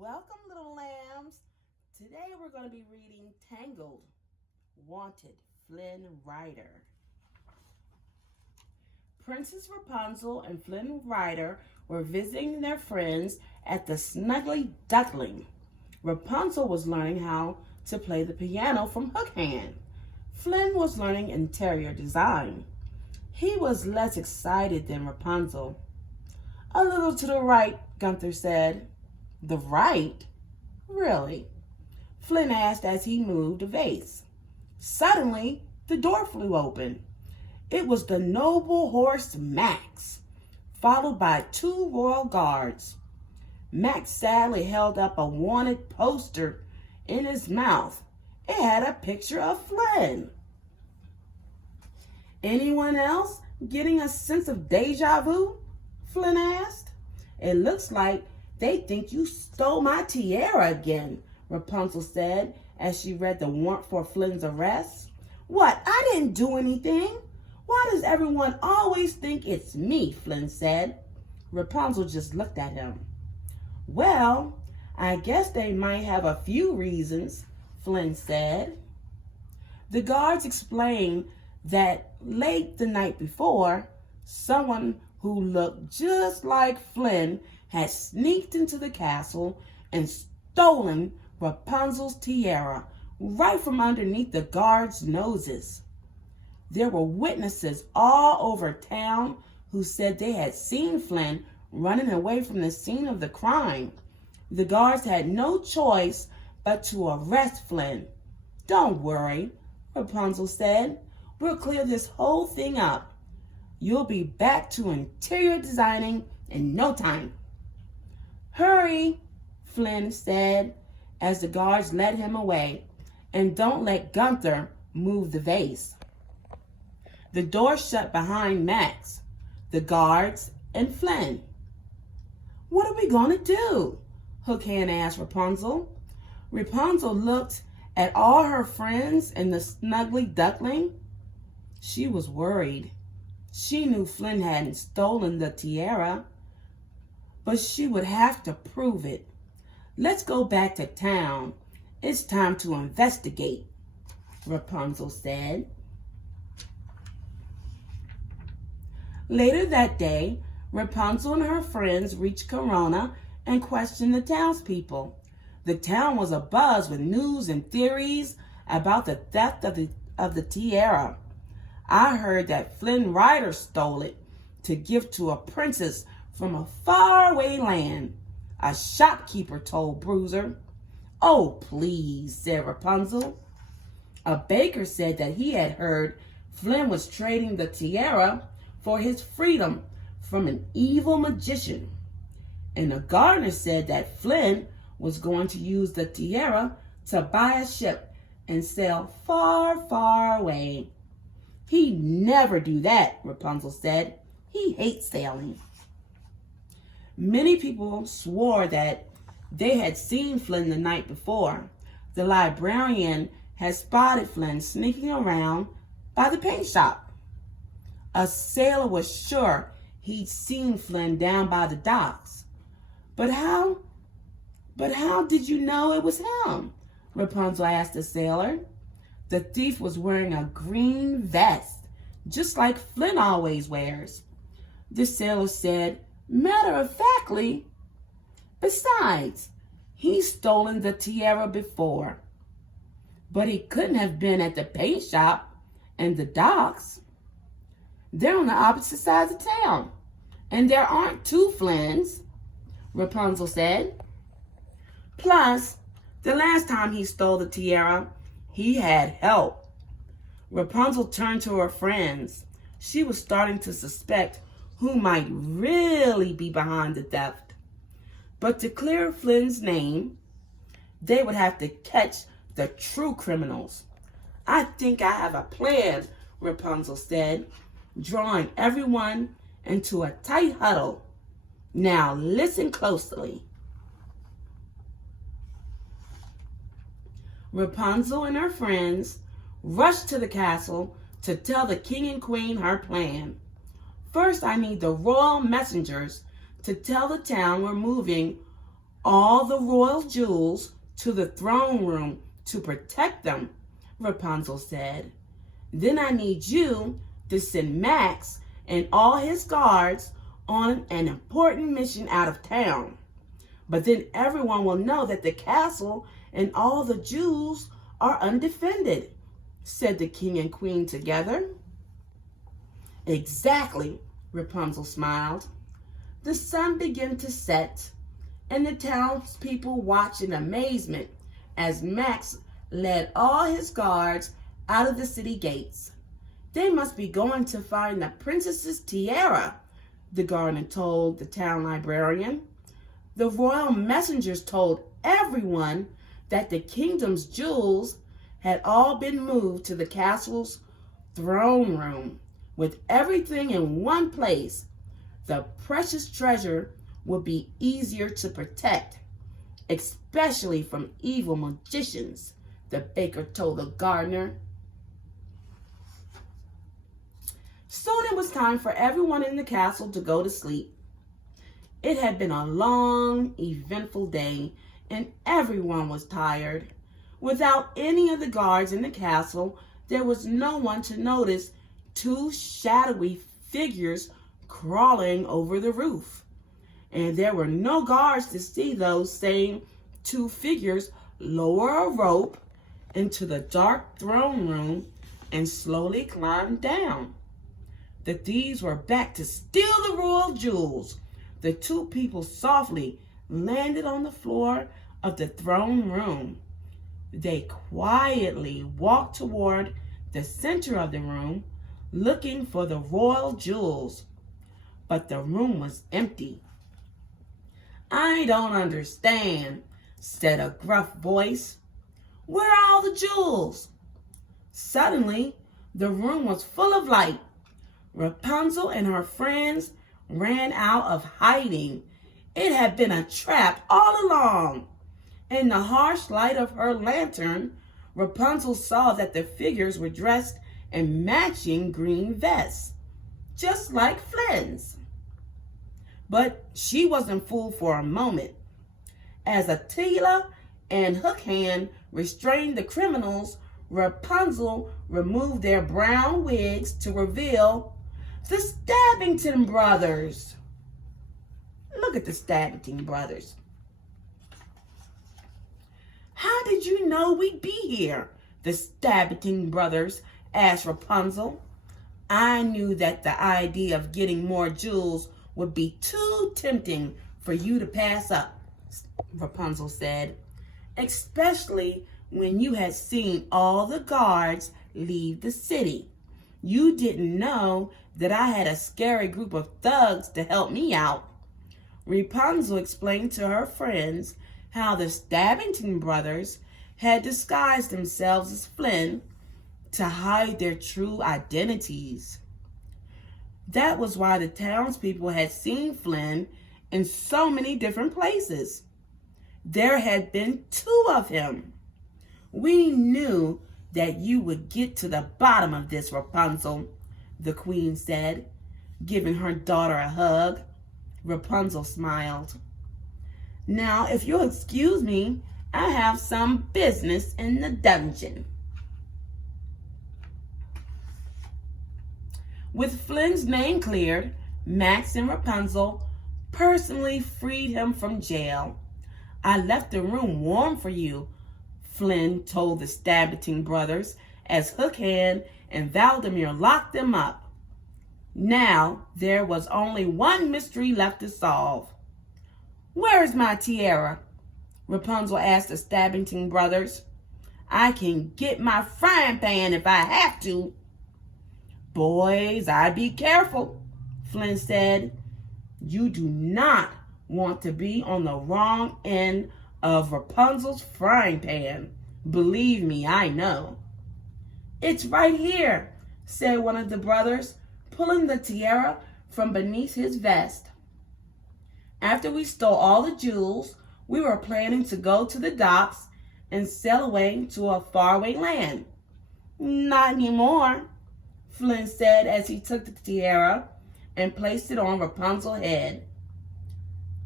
Welcome, little lambs. Today we're going to be reading Tangled Wanted, Flynn Rider. Princess Rapunzel and Flynn Rider were visiting their friends at the Snuggly Duckling. Rapunzel was learning how to play the piano from hook hand. Flynn was learning interior design. He was less excited than Rapunzel. "A little to the right," Gunther said. "The right? Really?" Flynn asked as he moved a vase. Suddenly, the door flew open. It was the noble horse Max, followed by two royal guards. Max sadly held up a wanted poster in his mouth. It had a picture of Flynn. "Anyone else getting a sense of deja vu?" Flynn asked. "It looks like they think you stole my tiara again," Rapunzel said as she read the warrant for Flynn's arrest. "What? I didn't do anything. Why does everyone always think it's me?" Flynn said. Rapunzel just looked at him. "Well, I guess they might have a few reasons," Flynn said. The guards explained that late the night before, someone who looked just like Flynn had sneaked into the castle and stolen Rapunzel's tiara right from underneath the guards' noses. There were witnesses all over town who said they had seen Flynn running away from the scene of the crime. The guards had no choice but to arrest Flynn. "Don't worry," Rapunzel said. "We'll clear this whole thing up. You'll be back to interior designing in no time." "Hurry," Flynn said as the guards led him away, "and don't let Gunther move the vase." The door shut behind Max, the guards, and Flynn. "What are we going to do?" Hook Hand asked Rapunzel. Rapunzel looked at all her friends in the Snuggly Duckling. She was worried. She knew Flynn hadn't stolen the tiara, but she would have to prove it. "Let's go back to town. It's time to investigate," Rapunzel said. Later that day, Rapunzel and her friends reached Corona and questioned the townspeople. The town was abuzz with news and theories about the theft of the tiara. "I heard that Flynn Rider stole it to give to a princess from a faraway land," a shopkeeper told Bruiser. "Oh, please," said Rapunzel. A baker said that he had heard Flynn was trading the tiara for his freedom from an evil magician. And a gardener said that Flynn was going to use the tiara to buy a ship and sail far, far away. "He'd never do that," Rapunzel said. "He hates sailing." Many people swore that they had seen Flynn the night before. The librarian had spotted Flynn sneaking around by the paint shop. A sailor was sure he'd seen Flynn down by the docks. But how did you know it was him?" Rapunzel asked the sailor. "The thief was wearing a green vest, just like Flynn always wears," the sailor said matter-of-factly. "Besides, he's stolen the tiara before. But he couldn't have been at the paint shop and the docks. They're on the opposite sides of town, and there aren't two Flynns," Rapunzel said. "Plus, the last time he stole the tiara, he had help." Rapunzel turned to her friends. She was starting to suspect who might really be behind the theft. But to clear Flynn's name, they would have to catch the true criminals. "I think I have a plan," Rapunzel said, drawing everyone into a tight huddle. "Now listen closely." Rapunzel and her friends rushed to the castle to tell the king and queen her plan. "First, I need the royal messengers to tell the town we're moving all the royal jewels to the throne room to protect them, Rapunzel said. Then I need you to send Max and all his guards on an important mission out of town. But then everyone will know that the castle and all the jewels are undefended, said the king and queen together. Exactly, Rapunzel smiled. The sun began to set, and the townspeople watched in amazement as Max led all his guards out of the city gates. They must be going to find the princess's tiara, the gardener told the town librarian. The royal messengers told everyone that the kingdom's jewels had all been moved to the castle's throne room. With everything in one place, the precious treasure would be easier to protect, especially from evil magicians, the baker told the gardener. Soon it was time for everyone in the castle to go to sleep. It had been a long, eventful day, and everyone was tired. Without any of the guards in the castle, there was no one to notice two shadowy figures crawling over the roof. And there were no guards to see those same two figures lower a rope into the dark throne room and slowly climb down. The thieves were back to steal the royal jewels. The two people softly landed on the floor of the throne room. They quietly walked toward the center of the room, looking for the royal jewels. But the room was empty. I don't understand, said a gruff voice. Where are all the jewels? Suddenly, the room was full of light. Rapunzel and her friends ran out of hiding. It had been a trap all along. In the harsh light of her lantern, Rapunzel saw that the figures were dressed in matching green vests, just like Flynn's. But she wasn't fooled for a moment. As Attila and Hook Hand restrained the criminals, Rapunzel removed their brown wigs to reveal the Stabbington brothers. Look at the Stabbington brothers. How did you know we'd be here? The Stabbington brothers asked Rapunzel. I knew that the idea of getting more jewels would be too tempting for you to pass up, Rapunzel said, especially when you had seen all the guards leave the city. You didn't know that I had a scary group of thugs to help me out. Rapunzel explained to her friends how the Stabbington brothers had disguised themselves as Flynn to hide their true identities. That was why the townspeople had seen Flynn in so many different places. There had been two of him. We knew that you would get to the bottom of this, Rapunzel, the queen said, giving her daughter a hug. Rapunzel smiled. Now, if you'll excuse me, I have some business in the dungeon. With Flynn's name cleared, Max and Rapunzel personally freed him from jail. I left the room warm for you, Flynn told the Stabbington brothers as Hook Hand and Valdemar locked them up. Now there was only one mystery left to solve. Where is my tiara? Rapunzel asked the Stabbington brothers. I can get my frying pan if I have to. Boys, I'd be careful, Flynn said. You do not want to be on the wrong end of Rapunzel's frying pan. Believe me, I know. It's right here, said one of the brothers, pulling the tiara from beneath his vest. After we stole all the jewels, we were planning to go to the docks and sail away to a faraway land. Not anymore, Flynn said as he took the tiara and placed it on Rapunzel's head.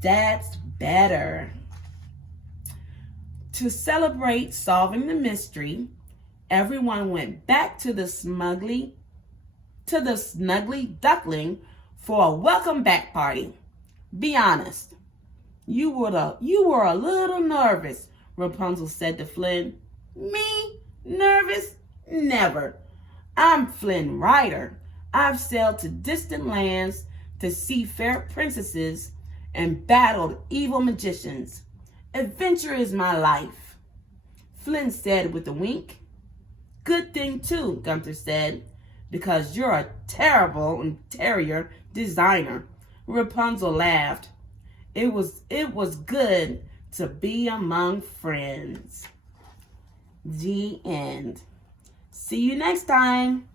That's better. To celebrate solving the mystery, everyone went back to the snuggly duckling for a welcome back party. Be honest, you were a little nervous, Rapunzel said to Flynn. Me? Nervous? Never. I'm Flynn Rider. I've sailed to distant lands to see fair princesses and battled evil magicians. Adventure is my life, Flynn said with a wink. Good thing too, Gunther said, because you're a terrible interior designer. Rapunzel laughed. It was good to be among friends. The end. See you next time.